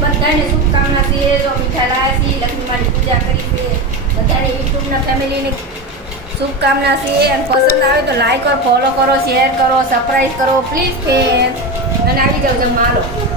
બધાને શુભકામના છે. જો મીઠા લાયા છે, લક્ષ્મી માની પૂજા કરી છે. બધાને યુટ્યુબના ફેમિલીને શુભકામના છે. અને પસંદ આવે તો લાઈક કરો, ફોલો કરો, શેર કરો, સબસ્ક્રાઈબ કરો પ્લીઝ ફ્રેન્ડ. અને આવી જાવ જમવા. હાલો.